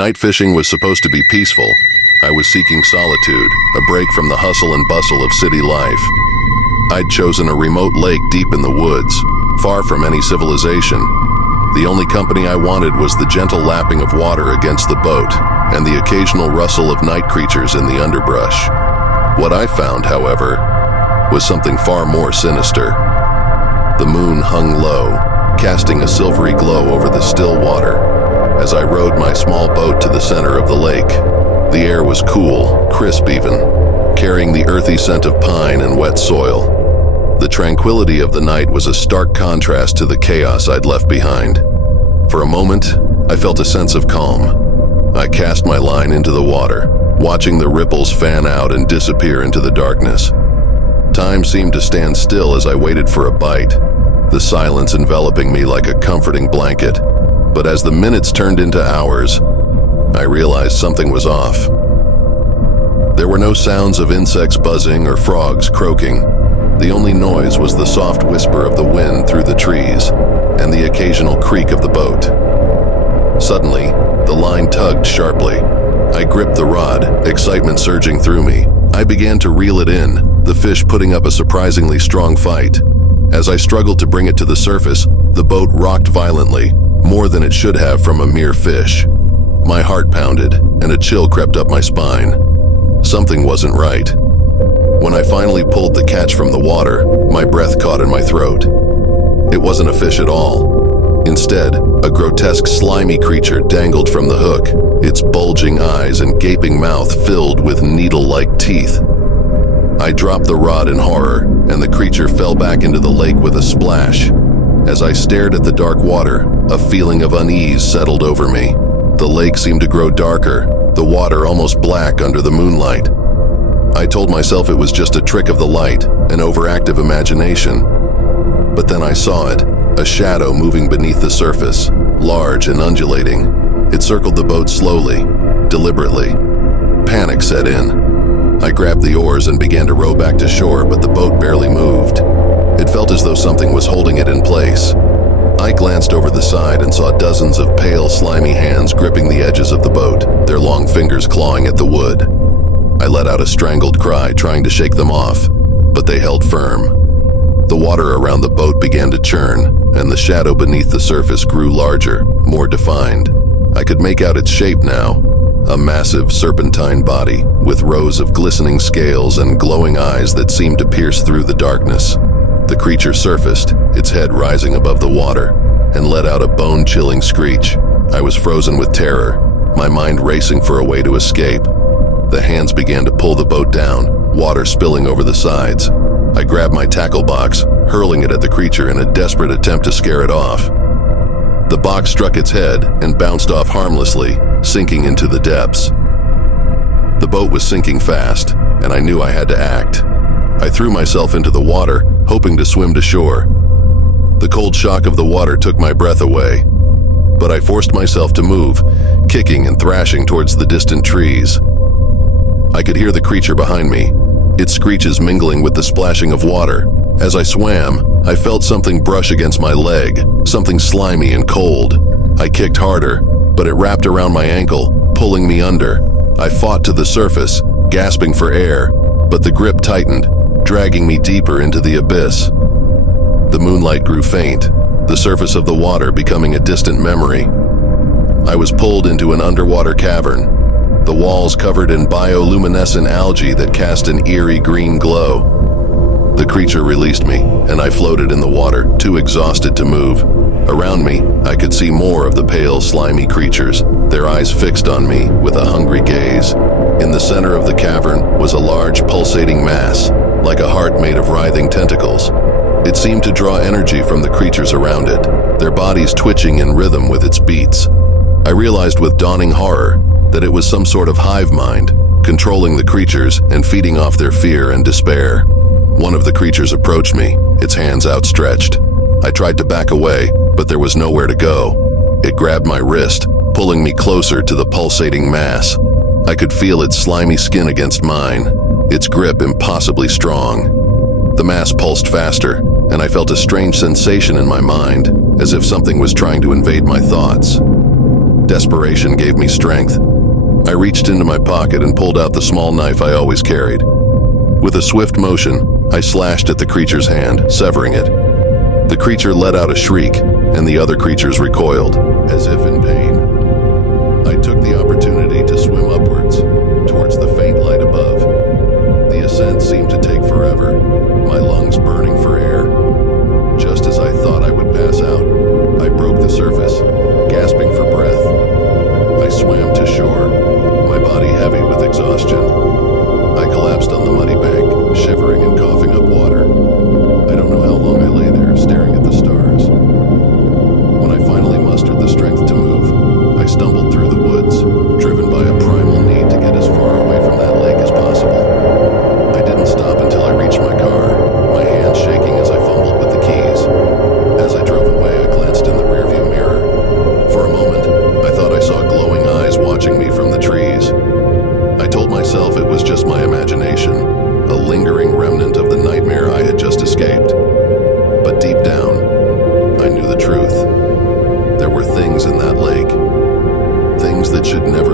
Night fishing was supposed to be peaceful. I was seeking solitude, a break from the hustle and bustle of city life. I'd chosen a remote lake deep in the woods, far from any civilization. The only company I wanted was the gentle lapping of water against the boat and the occasional rustle of night creatures in the underbrush. What I found, however, was something far more sinister. The moon hung low, casting a silvery glow over the still water. As I rowed my small boat to the center of the lake, the air was cool, crisp even, carrying the earthy scent of pine and wet soil. The tranquility of the night was a stark contrast to the chaos I'd left behind. For a moment, I felt a sense of calm. I cast my line into the water, watching the ripples fan out and disappear into the darkness. Time seemed to stand still as I waited for a bite, the silence enveloping me like a comforting blanket. But as the minutes turned into hours, I realized something was off. There were no sounds of insects buzzing or frogs croaking. The only noise was the soft whisper of the wind through the trees and the occasional creak of the boat. Suddenly, the line tugged sharply. I gripped the rod, excitement surging through me. I began to reel it in, the fish putting up a surprisingly strong fight. As I struggled to bring it to the surface, the boat rocked violently, more than it should have from a mere fish. My heart pounded, and a chill crept up my spine. Something wasn't right. When I finally pulled the catch from the water, my breath caught in my throat. It wasn't a fish at all. Instead, a grotesque slimy creature dangled from the hook, its bulging eyes and gaping mouth filled with needle-like teeth. I dropped the rod in horror, and the creature fell back into the lake with a splash. As I stared at the dark water, a feeling of unease settled over me. The lake seemed to grow darker, the water almost black under the moonlight. I told myself it was just a trick of the light, an overactive imagination. But then I saw it, a shadow moving beneath the surface, large and undulating. It circled the boat slowly, deliberately. Panic set in. I grabbed the oars and began to row back to shore, but the boat barely moved. It felt as though something was holding it in place. I glanced over the side and saw dozens of pale, slimy hands gripping the edges of the boat, their long fingers clawing at the wood. I let out a strangled cry, trying to shake them off, but they held firm. The water around the boat began to churn, and the shadow beneath the surface grew larger, more defined. I could make out its shape now, a massive serpentine body with rows of glistening scales and glowing eyes that seemed to pierce through the darkness. The creature surfaced, its head rising above the water, and let out a bone-chilling screech. I was frozen with terror, my mind racing for a way to escape. The hands began to pull the boat down, water spilling over the sides. I grabbed my tackle box, hurling it at the creature in a desperate attempt to scare it off. The box struck its head and bounced off harmlessly, sinking into the depths. The boat was sinking fast, and I knew I had to act. I threw myself into the water, hoping to swim to shore. The cold shock of the water took my breath away, but I forced myself to move, kicking and thrashing towards the distant trees. I could hear the creature behind me, its screeches mingling with the splashing of water. As I swam, I felt something brush against my leg, something slimy and cold. I kicked harder, but it wrapped around my ankle, pulling me under. I fought to the surface, gasping for air, but the grip tightened, dragging me deeper into the abyss. The moonlight grew faint, the surface of the water becoming a distant memory. I was pulled into an underwater cavern, the walls covered in bioluminescent algae that cast an eerie green glow. The creature released me, and I floated in the water, too exhausted to move. Around me, I could see more of the pale, slimy creatures, their eyes fixed on me with a hungry gaze. In the center of the cavern was a large, pulsating mass, like a heart made of writhing tentacles. It seemed to draw energy from the creatures around it, their bodies twitching in rhythm with its beats. I realized with dawning horror that it was some sort of hive mind, controlling the creatures and feeding off their fear and despair. One of the creatures approached me, its hands outstretched. I tried to back away, but there was nowhere to go. It grabbed my wrist, pulling me closer to the pulsating mass. I could feel its slimy skin against mine, its grip impossibly strong. The mass pulsed faster, and I felt a strange sensation in my mind, as if something was trying to invade my thoughts. Desperation gave me strength. I reached into my pocket and pulled out the small knife I always carried. With a swift motion, I slashed at the creature's hand, severing it. The creature let out a shriek, and the other creatures recoiled, as if in pain. I took the opportunity to swim upwards, towards the faint light above. The ascent seemed to take forever, my lungs burning for air. Just as I thought I would pass out, I broke the surface, gasping for breath. I swam to shore, my body heavy with exhaustion. I collapsed on the muddy bank, shivering and coughing up water. I don't know how long I lay there, staring at the stars. When I finally mustered the strength to move, I stumbled through the woods, driven by a primal need to get as far away from that lake as possible. I didn't stop until I reached my car, my hands shaking as I fumbled with the keys. As I drove away, I glanced in the rearview mirror. For a moment, I thought I saw glowing eyes watching me from the trees. I told myself it was just my imagination, a lingering remnant of the nightmare I had just escaped. But deep down, I knew the truth. There were things in that lake, things that should never